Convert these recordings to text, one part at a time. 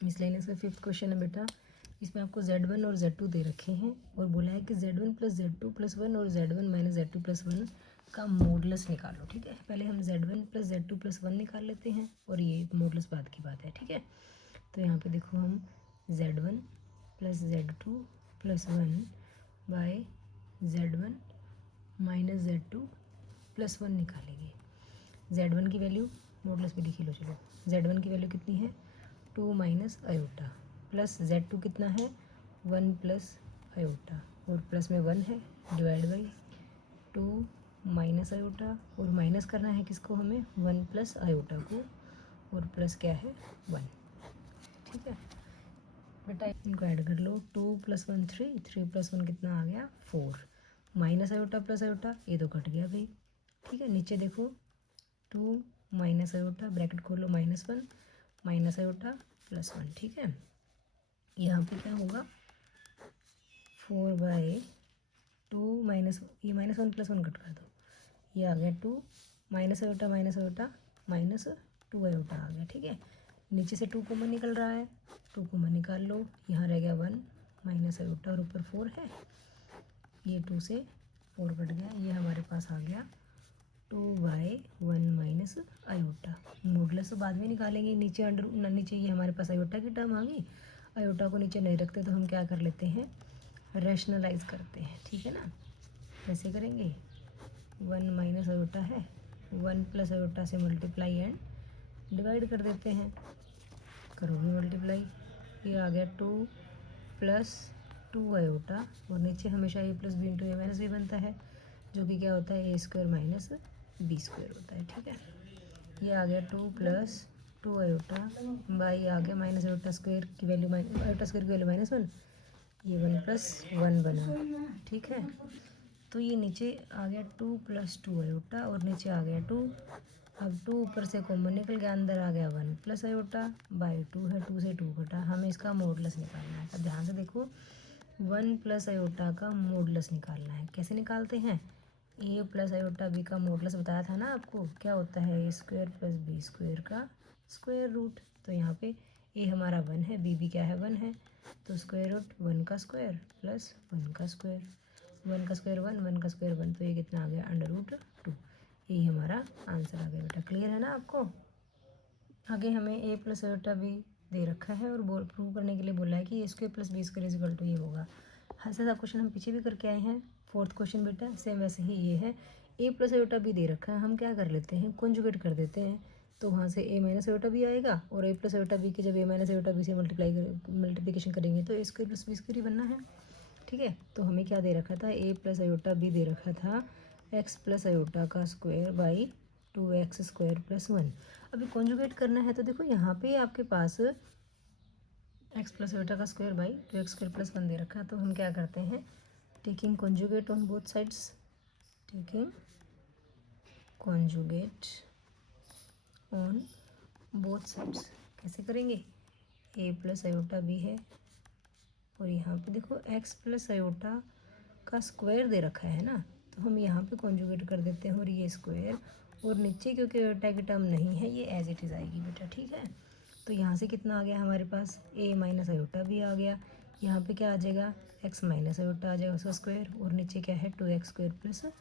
Miscellaneous का 5th question है बेटा। इसमें आपको Z1 और Z2 दे रखे हैं और बोला है कि Z1 + Z2 + 1 और Z1 - Z2 + 1 का मॉडुलस निकालो। ठीक है, पहले हम Z1 + Z2 + 1 निकाल लेते हैं और ये मॉडुलस बाद की बात है। ठीक है, तो यहाँ पे देखो हम Z1 + Z2 + 1 bye Z1 - Z2 + 1 निकालेंगे। Z1 की वैल्यू मॉडुलस में लिखी लो। चलो, Z1 की वैल्यू कितनी है 2 - आयोटा प्लस Z2 कितना है 1 + आयोटा और प्लस में 1 है डिवाइड बाई 2 - आयोटा और माइनस करना है किसको हमें 1 + आयोटा को और प्लस क्या है 1। ठीक है बेटा, इनको ऐड कर लो 2 + 1 3, 3 + 1 कितना आ गया 4 माइनस आयोटा प्लस आयोटा ये तो कट गया भाई। ठीक है, नीचे देखो 2 - आयोटा ब्रैकेट खोलो -1 माइनस आयोटा प्लस 1। ठीक है, यहाँ पे क्या होगा 4/2 माइनस ये -1 + 1 कट कर दो, ये आ गया 2 माइनस आयोटा -2 आयोटा आ गया। ठीक है, नीचे से 2 कॉमन निकल रहा है, 2 कॉमन निकाल लो, यहाँ रह गया 1 माइनस आयोटा और ऊपर 4 है, ये 2 से 4 कट गया, ये हमारे पास आ गया 2/1 - आयोटा। मॉडुलस तो बाद में निकालेंगे, नीचे नीचे ये हमारे पास आयोटा की टर्म आ गई। आयोटा को नीचे नहीं रखते तो हम क्या कर लेते हैं रैशनलाइज करते हैं। ठीक है ना, कैसे करेंगे 1 - आयोटा है 1 + आयोटा से मल्टीप्लाई एंड डिवाइड कर देते हैं, करोगे मल्टीप्लाई, ये आ गया 2 + 2 आयोटा और नीचे हमेशा a + b × a - b बनता है जो कि क्या होता है a² - b² होता है। ठीक है, ये आ गया 2 + 2 आयोटा बाई आ गया माइनस आयोटा स्क्वायर की वैल्यू आयोटा स्क्वायर की वैल्यू -1, ये 1 + 1 बना। ठीक है, तो ये नीचे आ गया 2 + 2 आयोटा और नीचे आ गया 2। अब 2 ऊपर से कॉमन निकल गया, अंदर आ गया 1 + आयोटा बाई 2 है, 2 से 2 कटा, हमें इसका मॉडुलस निकालना है। अब ध्यान से देखो 1 + आयोटा का मॉडुलस निकालना है, कैसे निकालते हैं a + आयोटा b का मॉडुलस बताया था ना आपको, क्या होता है a² + b² का स्क्वायर रूट। तो यहाँ पे a हमारा 1 है, b क्या है 1 है, तो स्क्वायर रूट 1 का स्क्वायर प्लस 1 का स्क्वायर, 1 का स्क्वायर 1, 1 का स्क्वायर 1, तो ये कितना आ गया √2। यही हमारा आंसर आ गया बेटा। क्लियर है ना आपको। आगे हमें a + आयोटा b दे रखा है और प्रूव करने के लिए बोला है कि a² + b² = ये होगा। ऐसा क्वेश्चन हम पीछे भी करके आए हैं, 4th क्वेश्चन बेटा सेम वैसे ही ये है। a + आयोटा b दे रखा है, हम क्या कर लेते हैं कॉन्जुगेट कर देते हैं, तो वहाँ से a - आयोटा b आएगा और a + आयोटा b की जब a - आयोटा b से मल्टीप्लिकेशन करेंगे तो a² + b² बनना है। ठीक है, तो हमें क्या दे रखा था a + आयोटा b दे रखा था x + आयोटा का स्क्वायर बाई 2x² + 1। अभी कॉन्जुगेट करना है तो देखो यहाँ पे आपके पास x + आयोटा का स्क्वायर बाई 2x² + 1 दे रखा है, तो हम क्या करते हैं taking conjugate on both sides, taking conjugate on both sides. कैसे करेंगे a + आयोटा b है और यहाँ पे देखो x + आयोटा का स्क्वायर दे रखा है ना, तो हम यहाँ पे कॉन्जुगेट कर देते हैं और ये स्क्वायर और नीचे क्योंकि आयोटा की टर्म नहीं है ये एज इट इज़ आएगी बेटा। ठीक है, तो यहाँ से कितना आ गया हमारे पास a - आयोटा भी आ गया, यहाँ पे क्या आ जाएगा x - आयोटा आ जाएगा उसका स्क्वायर और नीचे क्या है 2x² +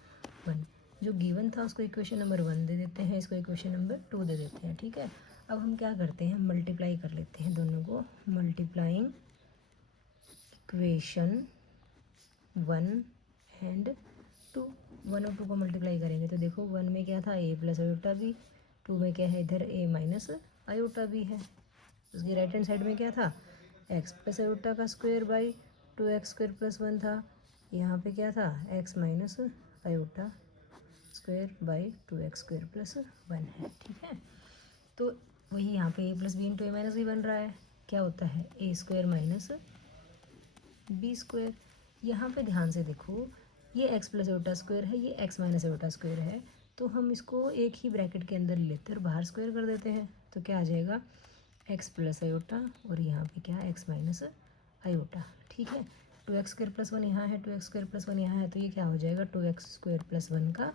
1। जो गिवन था उसको इक्वेशन नंबर 1 दे देते हैं, इसको इक्वेशन नंबर 2 दे देते हैं। ठीक है, अब हम क्या करते हैं मल्टीप्लाई कर लेते हैं दोनों को, मल्टीप्लाइंग इक्वेशन 1 एंड 2, 1 और 2 को मल्टीप्लाई करेंगे तो देखो 1 में क्या था a + आयोटा b, 2 में क्या है इधर a - आयोटा b है, उसकी राइट हैंड साइड में क्या था x + आयोटा का स्क्वायर बाई 2x² + 1 था, यहाँ पे क्या था x - iota square by 2x² + 1 है। ठीक है, तो वही यहाँ पे a + b × a - b बन रहा है, क्या होता है a² - b²। यहाँ पे ध्यान से देखो ये x + आयोटा स्क्वायर है, ये x - आयोटा स्क्वायर है, तो हम इसको एक ही ब्रैकेट के अंदर लेते हैं और बाहर स्क्वायर कर देते हैं, तो क्या आ जाएगा x + आयोटा और यहाँ पे क्या x - आयोटा। ठीक है, 2x² + 1 यहाँ है, 2x² + 1 यहाँ है, तो ये क्या हो जाएगा 2x² + 1 का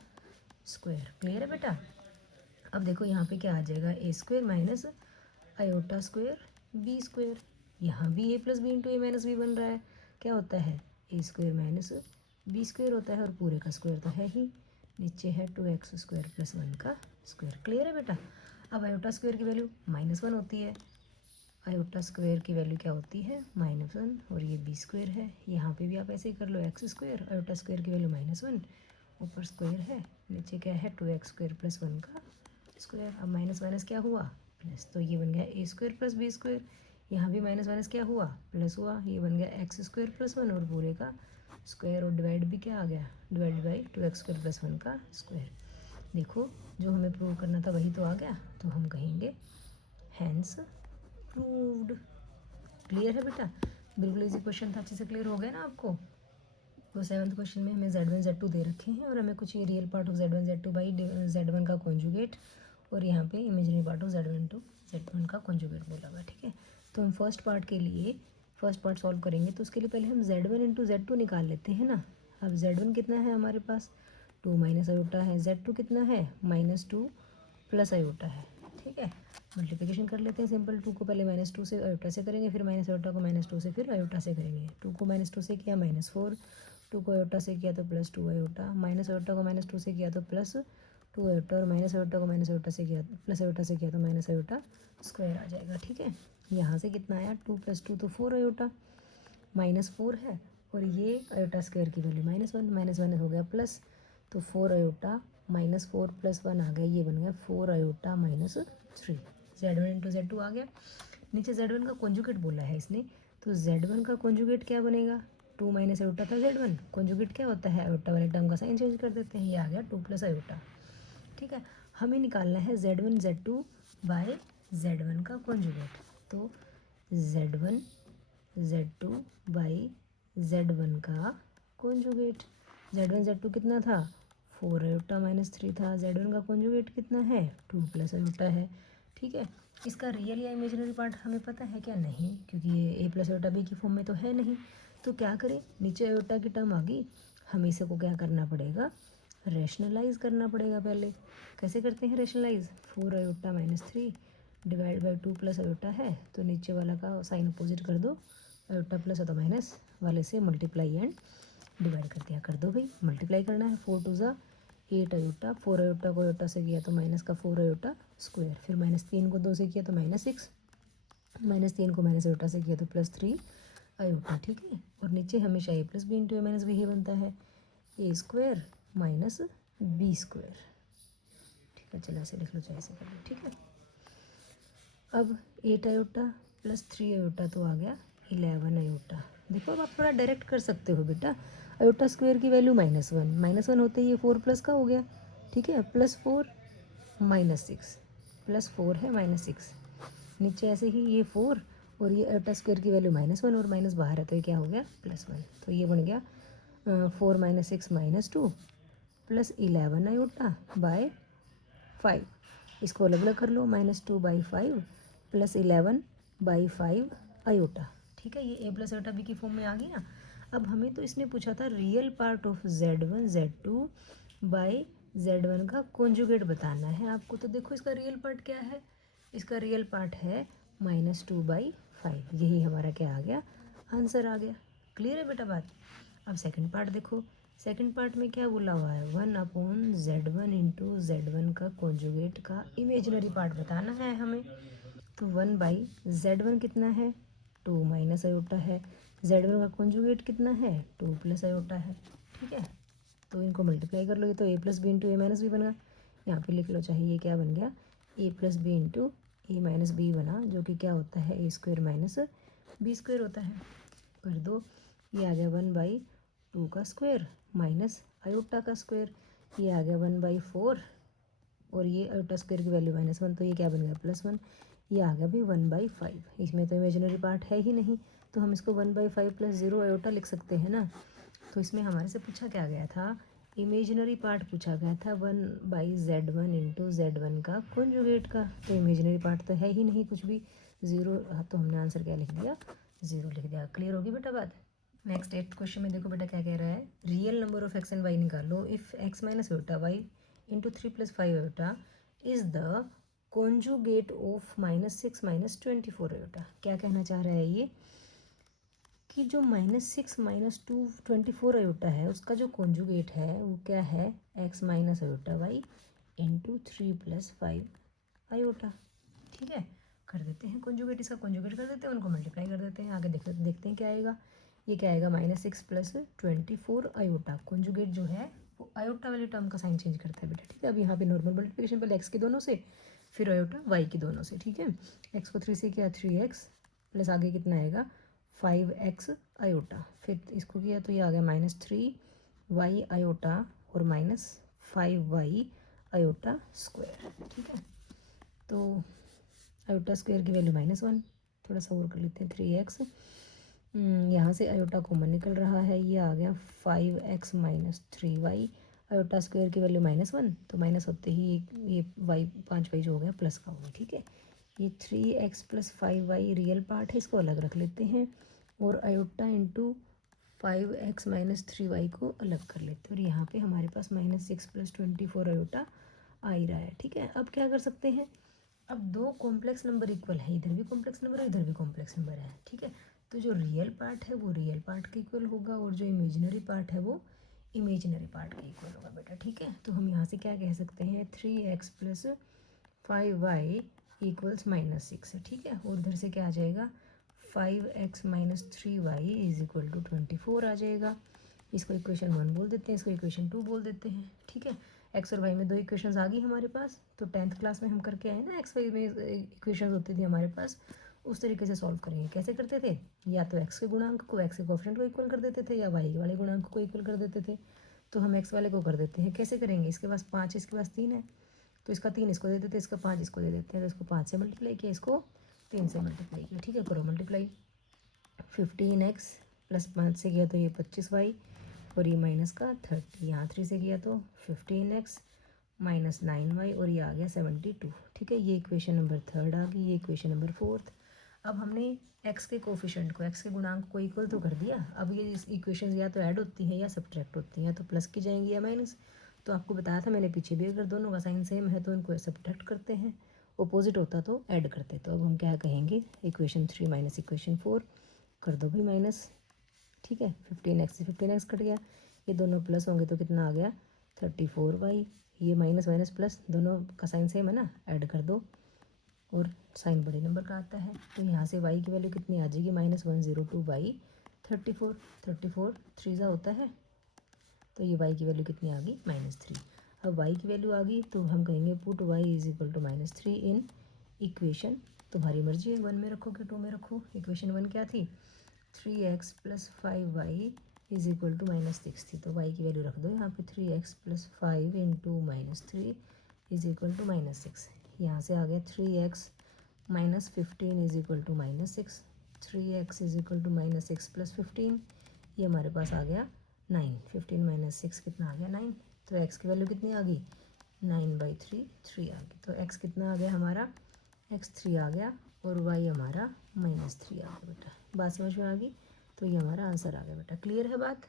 स्क्वायर। क्लियर है बेटा। अब देखो यहाँ पे क्या आ जाएगा a² - iota square B square. यहाँ भी A plus B into A minus B बन रहा है, क्या होता है A square minus B square होता है, और पूरे का स्क्वायर तो है ही। नीचे है 2x स्क्वायर प्लस 1 का स्क्वायर। क्लियर है बेटा। अब आयोटा स्क्वायर की वैल्यू -1 होती है, आयोटा स्क्वायर की वैल्यू क्या होती है -1, और ये बी स्क्वायर है। यहाँ पे भी आप ऐसे ही कर लो, एक्स स्क्वायर, आयोटा स्क्वायर की वैल्यू -1, ऊपर स्क्वायर है, नीचे क्या है 2x स्क्वायर प्लस 1 का स्क्वायर। अब माइनस माइनस क्या हुआ प्लस, तो ये बन गया ए स्क्वायर प्लस बी स्क्वायर। यहाँ भी माइनस माइनस क्या हुआ प्लस हुआ, ये बन गया एक्स स्क्वायर प्लस 1 और पूरे का स्क्वायर, और डिवाइड भी क्या आ गया, divide by 2x square plus 1 का स्क्वायर। देखो जो हमें प्रूव करना था वही तो आ गया, तो हम कहेंगे हैंस प्रूव्ड। क्लियर है बेटा, बिल्कुल इजी क्वेश्चन था, अच्छे से क्लियर हो गया ना आपको। तो 7th क्वेश्चन में हमें Z1 Z2 दे रखे हैं, और हमें कुछ ये real part of Z1 Z2 by Z1 का कॉन्जुगेट, और यहाँ पे imaginary part of Z1 to Z1 का कॉन्जुगेट बोला हुआ है। ठीक है, तो हम फर्स्ट पार्ट के लिए फर्स्ट पार्ट सॉल्व करेंगे, तो उसके लिए पहले हम Z1 इंटू Z2 निकाल लेते हैं ना। अब Z1 कितना है हमारे पास 2 माइनस आयोटा है, Z2 कितना है -2 प्लस आयोटा है। ठीक है, मल्टीप्लिकेशन कर लेते हैं सिंपल। 2 को पहले -2 से आयोटा से करेंगे, फिर माइनस आयोटा को -2 से फिर आयोटा से करेंगे। 2 को -2 से किया -4, 2 को आयोटा से किया तो +2 आयोटा, माइनस आयोटा को -2 से किया तो +2 आयोटा, और माइनस आयोटा को माइनस आयोटा से किया प्लस आयोटा से किया तो माइनस आयोटा स्क्वायर आ जाएगा। ठीक है, यहाँ से कितना आया 2 + 2 तो 4 आयोटा, -4 है, और ये आयोटा स्क्वायर की वैल्यू -1, -1 हो गया प्लस, तो 4 आयोटा -4 + 1 आ गया, ये बन गया 4 आयोटा -3। Z1 इंटू Z2 आ गया। नीचे Z1 का कॉन्जुगेट बोला है इसने, तो Z1 का कॉन्जुगेट क्या बनेगा, 2 माइनस आयोटा था Z1, कॉन्जुगेट क्या होता है आयोटा वाले टर्म का साइन चेंज कर देते हैं, ये आ गया 2 + आयोटा। ठीक है, हमें निकालना है Z1 Z2 बाय Z1 का कॉन्जुगेट, तो Z1 Z2 बाई Z1 का कॉन्जुगेट। Z1 Z2 कितना था 4 आयोटा -3 था, Z1 का कॉन्जुगेट कितना है 2 + आयोटा है। ठीक है, इसका रियल या इमेजिनरी पार्ट हमें पता है क्या, नहीं, क्योंकि ये a + आयोटा b की फॉर्म में तो है नहीं। तो क्या करें, नीचे आयोटा की टर्म आ गई, हमें इसे को क्या करना पड़ेगा, रैशनलाइज करना पड़ेगा। पहले कैसे करते हैं rationalise, 4 iota -3 divide by 2 + iota है, तो नीचे वाला का साइन अपोजिट कर दो, आयोटा प्लस है तो माइनस वाले से मल्टीप्लाई एंड डिवाइड कर दिया, कर दो भाई, मल्टीप्लाई करना है। 4 2 ज़ा 8 आयोटा, 4 आयोटा को आयोटा से किया तो माइनस का 4 आयोटा स्क्वायर, फिर -3 को 2 से किया तो -6, -3 को माइनस आयोटा से किया तो +3 आयोटा। ठीक है, और नीचे हमेशा a + b into a - b ही बनता है, a square minus b square. ठीक है, चलो ऐसे लिख लो, चाहे ऐसे कर लो। ठीक है, अब 8 आयोटा प्लस 3 आयोटा तो आ गया 11 आयोटा। देखो अब आप थोड़ा डायरेक्ट कर सकते हो बेटा, आयोटा स्क्वायर की वैल्यू -1 होते ही ये 4 प्लस का हो गया। ठीक है, +4 -6 +4 है -6, नीचे ऐसे ही ये 4 और ये आयोटा स्क्वायर की वैल्यू -1 और माइनस बाहर है तो ये क्या हो गया +1, तो ये बन गया 4 - 6 -2 प्लस 11 आयोटा बाय 5। इसको अलग अलग कर लो, -2/5 प्लस 11 बाई 5 आयोटा। ठीक है, ये a + आयोटा b की फॉर्म में आ गई ना। अब हमें तो इसने पूछा था real part of Z1 Z2 by Z1 का कॉन्जुगेट बताना है आपको। तो देखो इसका रियल पार्ट क्या है, इसका रियल पार्ट है -2/5, यही हमारा क्या आ गया, आंसर आ गया। क्लियर है बेटा बात। अब सेकंड पार्ट देखो, सेकंड पार्ट में क्या बोला हुआ है, 1/Z1 इंटू Z1 का कॉन्जुगेट का इमेजिनरी पार्ट बताना है हमें। तो 1/Z1 कितना है 2 माइनस आयोटा है, Z1 का कॉन्जुगेट कितना है 2 + आयोटा है। ठीक है, तो इनको मल्टीप्लाई कर लो, ये तो a + b into a - b बना, यहाँ पे लिख लो चाहे ये क्या बन गया a + b into a - b बना, जो कि क्या होता है a square minus b square होता है। कर दो, ये आ गया 1/2 का स्क्वायर माइनस आयोटा का स्क्वायर, ये आ गया 1/4 और ये आयोटा स्क्वायर की वैल्यू -1, तो ये क्या बन गया +1, ये आ गया भाई 1/5। इसमें तो इमेजिनरी पार्ट है ही नहीं, तो हम इसको 1/5 + 0 आयोटा लिख सकते हैं ना। तो इसमें हमारे से पूछा क्या गया था, इमेजिनरी पार्ट पूछा गया था 1/Z1 इंटू Z1 का कॉन्जुगेट का, तो इमेजिनरी पार्ट तो है ही नहीं कुछ भी, 0, तो हमने आंसर क्या लिख दिया 0 लिख दिया। क्लियर होगी बेटा बात। नेक्स्ट 8th क्वेश्चन में देखो बेटा क्या कह रहा है, real number of x and y निकालो if x - iota y into 3 + 5 iota is the conjugate of -6 - 24 iota. क्या कहना चाह रहा है ये कि जो -6 - 24 आयोटा है उसका जो कॉन्जुगेट है वो क्या है, x minus iota Y into 3 + 5 iota. ठीक है, कर देते हैं कॉन्जुगेट, इसका कॉन्जुगेट कर देते हैं, उनको मल्टीप्लाई कर देते हैं। आगे देखते हैं क्या आएगा। ये क्या आएगा, -6 + 24 आयोटा। कॉन्जुगेट जो है वो आयोटा वाली टर्म का साइन चेंज करता है बेटा। ठीक है, अब यहाँ पे नॉर्मल मल्टीप्लिकेशन पहले एक्स के दोनों से, फिर आयोटा वाई के दोनों से। ठीक है, एक्स को 3 से किया 3x प्लस आगे कितना आएगा 5x आयोटा, फिर इसको किया तो ये आ गया -3y आयोटा और -5y आयोटा स्क्वायर। ठीक है, तो आयोटा स्क्वायर की वैल्यू -1, थोड़ा सा और कर लेते हैं 3x, यहाँ से आयोटा कॉमन निकल रहा है, ये आ गया 5x - 3y। आयोटा स्क्वायर की वैल्यू -1, तो माइनस होते ही ये y 5y जो हो गया प्लस का हो गया। ठीक है, ये 3x + 5y रियल पार्ट है, इसको अलग रख लेते हैं, और आयोटा इंटू 5x - 3y को अलग कर लेते हैं, और यहाँ पे हमारे पास -6 + 24 आयोटा आ ही रहा है। ठीक है, अब क्या कर सकते हैं, अब दो कॉम्प्लेक्स नंबर इक्वल है, इधर भी कॉम्प्लेक्स नंबर है, इधर भी कॉम्प्लेक्स नंबर है। ठीक है, तो जो रियल पार्ट है वो रियल पार्ट के इक्वल होगा, और जो इमेजिनरी पार्ट है वो इमेजिनरी पार्ट के इक्वल होगा बेटा। ठीक है, तो हम यहाँ से क्या कह सकते हैं, 3x + 5y = -6 है। ठीक है, और उधर से क्या आ जाएगा 5x - 3y = 24 आ जाएगा। इसको इक्वेशन 1 बोल देते हैं, इसको इक्वेशन 2 बोल देते हैं। ठीक है, एक्स और वाई में दो इक्वेशंस आ गई हमारे पास। तो 10th क्लास में हम करके आए ना, एक्स वाई में इक्वेशंस होती थी हमारे पास, उस तरीके से सॉल्व करेंगे। कैसे करते थे, या तो एक्स के गुणांक को एक्स के कोएफिशिएंट को इक्वल कर देते थे, या वाई वाले गुणांक को इक्वल कर देते थे। तो हम एक्स वाले को कर देते हैं, कैसे करेंगे, इसके पास 5 इसके पास 3 है, तो इसका 3 इसको दे देते हैं, इसका 5 इसको दे देते हैं, तो इसको 5 से मल्टीप्लाई किया, इसको 3 से मल्टीप्लाई किया। ठीक है, करो मल्टीप्लाई, 15x + 5 से किया तो ये 25y, और ये माइनस का 30, यहाँ 3 से किया तो 15x - 9y, और ये आ गया 72। ठीक है, ये इक्वेशन नंबर 3 आ गई, ये इक्वेशन नंबर 4। अब हमने x के कोफिशेंट को, x के गुणांक को इक्वल तो कर दिया। अब ये इक्वेशन या तो ऐड होती हैं या सब्ट्रैक्ट होती हैं, या तो प्लस की जाएंगी या माइनस। तो आपको बताया था मैंने पीछे भी, अगर दोनों का साइन सेम है तो इनको सब्ट्रैक्ट करते हैं, अपोजिट होता तो ऐड करते। तो अब हम क्या कहेंगे, इक्वेशन 3 - इक्वेशन 4 कर दो भाई माइनस। ठीक है, 15x से 15x कट गया, ये दोनों प्लस होंगे तो कितना आ गया 34y, ये माइनस माइनस प्लस दोनों का साइन सेम है ना, ऐड कर दो, और साइन बड़े नंबर का आता है। तो यहाँ से y की वैल्यू कितनी आ जाएगी, -102/34। 34 3 होता है, तो ये y की वैल्यू कितनी आ गई, -3। अब y की वैल्यू आ गई तो हम कहेंगे पुट y = -3 इन इक्वेशन, तुम्हारी मर्जी है, 1 में रखो कि 2 में रखो। इक्वेशन 1 क्या थी, 3x + 5y = -6 थी, तो y की वैल्यू रख दो यहाँ पे, 3x + 5 × -3 = -6। यहाँ से आ गया 3x - 15 = -6, 3x = -6 + 15, ये हमारे पास आ गया 9। 15 - 6 कितना आ गया 9, तो x की वैल्यू कितनी आ गई 9/3, 3 आ गई। तो x कितना आ गया हमारा, x 3 आ गया, और y हमारा -3 आ गया बेटा। बात समझ में आ गई, तो ये हमारा आंसर आ गया बेटा। क्लियर है बात।